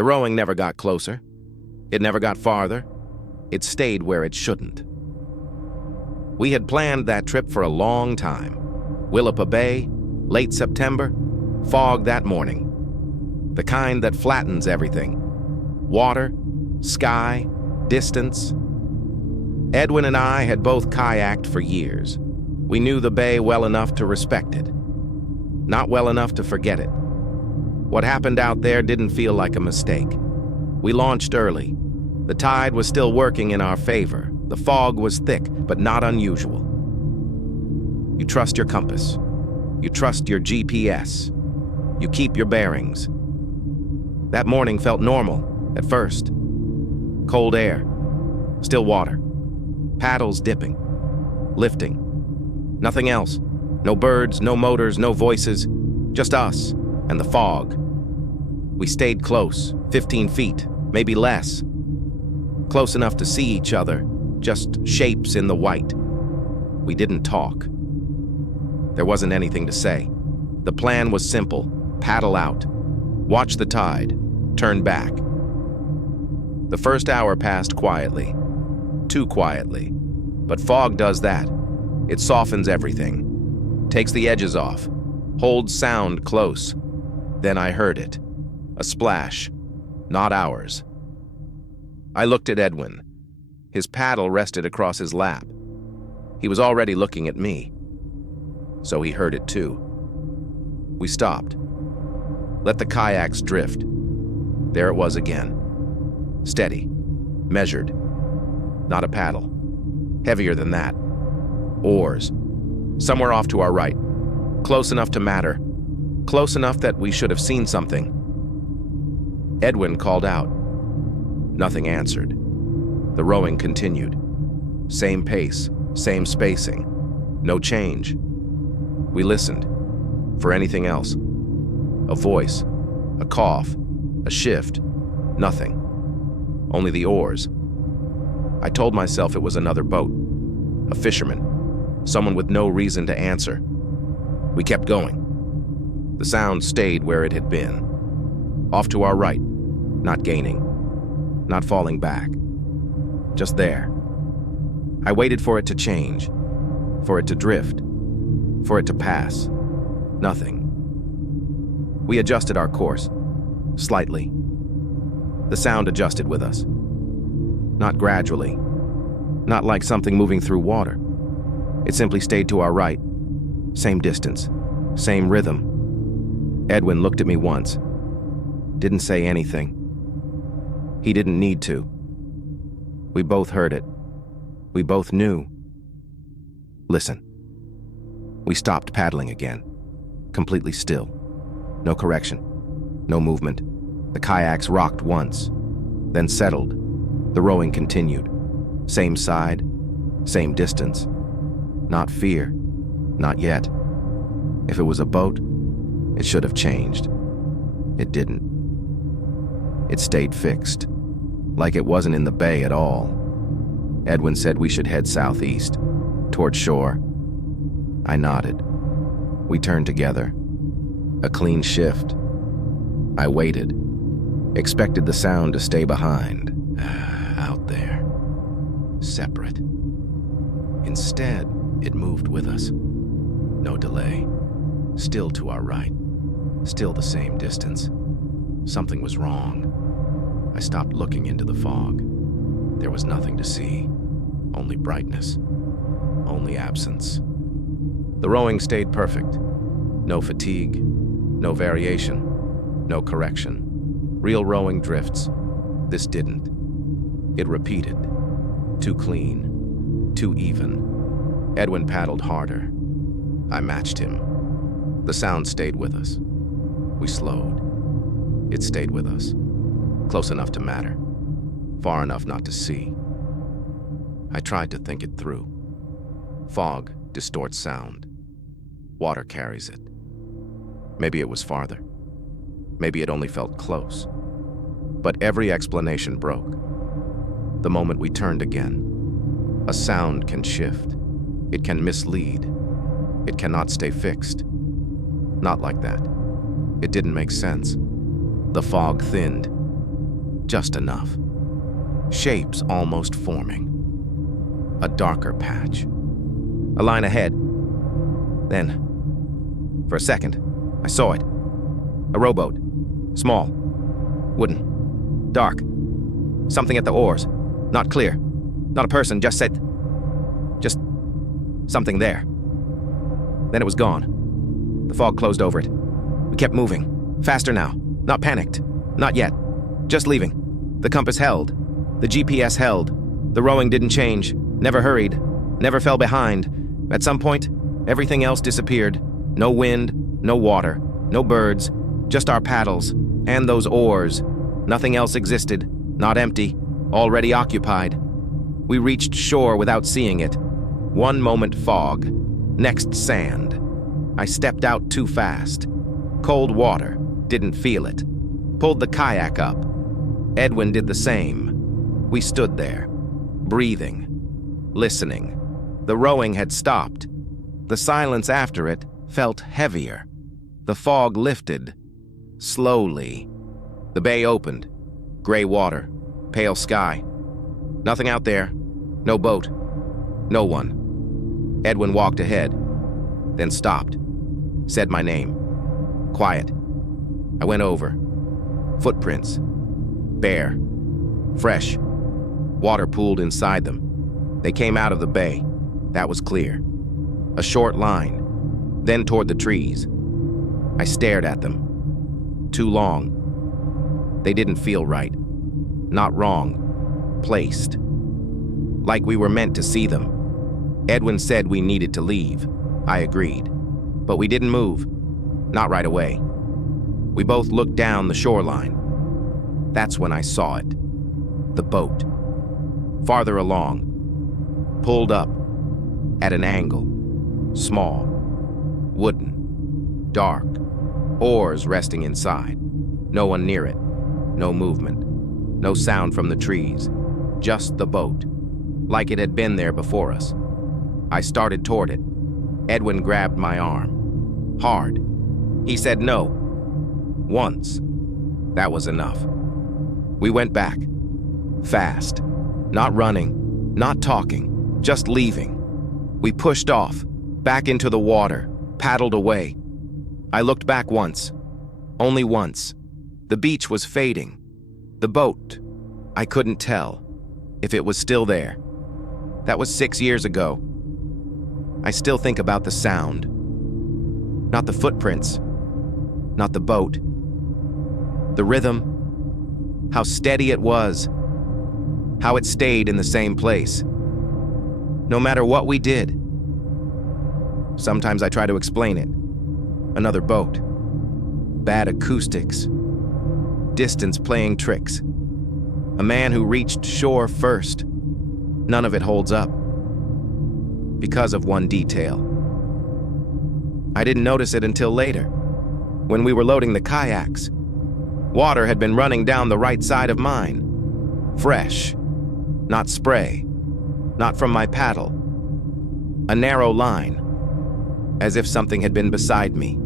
The rowing never got closer. It never got farther. It stayed where it shouldn't. We had planned that trip for a long time. Willapa Bay, late September, fog that morning. The kind that flattens everything. Water, sky, distance. Edwin and I had both kayaked for years. We knew the bay well enough to respect it. Not well enough to forget it. What happened out there didn't feel like a mistake. We launched early. The tide was still working in our favor. The fog was thick, but not unusual. You trust your compass. You trust your GPS. You keep your bearings. That morning felt normal, at first. Cold air, still water, paddles dipping, lifting. Nothing else. No birds, no motors, no voices, just us and the fog. We stayed close, 15 feet, maybe less. Close enough to see each other, just shapes in the white. We didn't talk. There wasn't anything to say. The plan was simple: paddle out, watch the tide, turn back. The first hour passed quietly, too quietly. But fog does that. It softens everything, takes the edges off, holds sound close. Then I heard it. A splash, not ours. I looked at Edwin. His paddle rested across his lap. He was already looking at me. So he heard it too. We stopped. Let the kayaks drift. There it was again. Steady, measured. Not a paddle. Heavier than that. Oars. Somewhere off to our right. Close enough to matter. Close enough that we should have seen something. Edwin called out. Nothing answered. The rowing continued. Same pace, same spacing. No change. We listened. For anything else. A voice. A cough. A shift. Nothing. Only the oars. I told myself it was another boat. A fisherman. Someone with no reason to answer. We kept going. The sound stayed where it had been. Off to our right. Not gaining. Not falling back. Just there. I waited for it to change. For it to drift. For it to pass. Nothing. We adjusted our course. Slightly. The sound adjusted with us. Not gradually. Not like something moving through water. It simply stayed to our right. Same distance. Same rhythm. Edwin looked at me once. Didn't say anything. He didn't need to. We both heard it. We both knew. Listen. We stopped paddling again. Completely still. No correction. No movement. The kayaks rocked once, then settled. The rowing continued. Same side, same distance. Not fear. Not yet. If it was a boat, it should have changed. It didn't. It stayed fixed, like it wasn't in the bay at all. Edwin said we should head southeast, toward shore. I nodded. We turned together. A clean shift. I waited. Expected the sound to stay behind. Out there. Separate. Instead, it moved with us. No delay. Still to our right. Still the same distance. Something was wrong. I stopped looking into the fog. There was nothing to see. Only brightness. Only absence. The rowing stayed perfect. No fatigue. No variation. No correction. Real rowing drifts. This didn't. It repeated. Too clean. Too even. Edwin paddled harder. I matched him. The sound stayed with us. We slowed. It stayed with us. Close enough to matter. Far enough not to see. I tried to think it through. Fog distorts sound. Water carries it. Maybe it was farther. Maybe it only felt close. But every explanation broke. The moment we turned again. A sound can shift. It can mislead. It cannot stay fixed. Not like that. It didn't make sense. The fog thinned. just enough. Shapes almost forming. A darker patch. A line ahead. Then, for a second, I saw it. A rowboat. Small. Wooden. Dark. Something at the oars. Not clear. Not a person, just something there. Then it was gone. The fog closed over it. We kept moving. Faster now. Not panicked. Not yet. Just leaving. The compass held. The GPS held. The rowing didn't change. Never hurried. Never fell behind. At some point, everything else disappeared. No wind, no water, no birds, just our paddles and those oars. Nothing else existed. Not empty. Already occupied. We reached shore without seeing it. One moment fog. Next sand. I stepped out too fast. Cold water. Didn't feel it. Pulled the kayak up. Edwin did the same. We stood there, breathing, listening. The rowing had stopped. The silence after it felt heavier. The fog lifted. Slowly. The bay opened. Gray water. Pale sky. Nothing out there. No boat. No one. Edwin walked ahead, then stopped. Said my name. Quiet. I went over. Footprints. Bare. Fresh. Water pooled inside them. They came out of the bay. That was clear. A short line. Then toward the trees. I stared at them. Too long. They didn't feel right. Not wrong. Placed. Like we were meant to see them. Edwin said we needed to leave. I agreed. But we didn't move. Not right away. We both looked down the shoreline. That's when I saw it. The boat. Farther along. Pulled up. At an angle. Small. Wooden. Dark. Oars resting inside. No one near it. No movement. No sound from the trees. Just the boat. Like it had been there before us. I started toward it. Edwin grabbed my arm. Hard. He said no. Once. That was enough. We went back. Fast. Not running. Not talking. Just leaving. We pushed off. Back into the water. Paddled away. I looked back once. Only once. The beach was fading. The boat. I couldn't tell if it was still there. That was 6 years ago. I still think about the sound. Not the footprints. Not the boat. The rhythm. How steady it was. How it stayed in the same place. No matter what we did. Sometimes I try to explain it. Another boat. Bad acoustics. Distance playing tricks. A man who reached shore first. None of it holds up. Because of one detail. I didn't notice it until later, when we were loading the kayaks. Water had been running down the right side of mine. Fresh. Not spray. Not from my paddle. A narrow line. As if something had been beside me.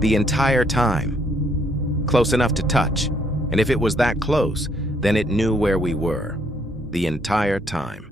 The entire time. Close enough to touch. And if it was that close, then it knew where we were. The entire time.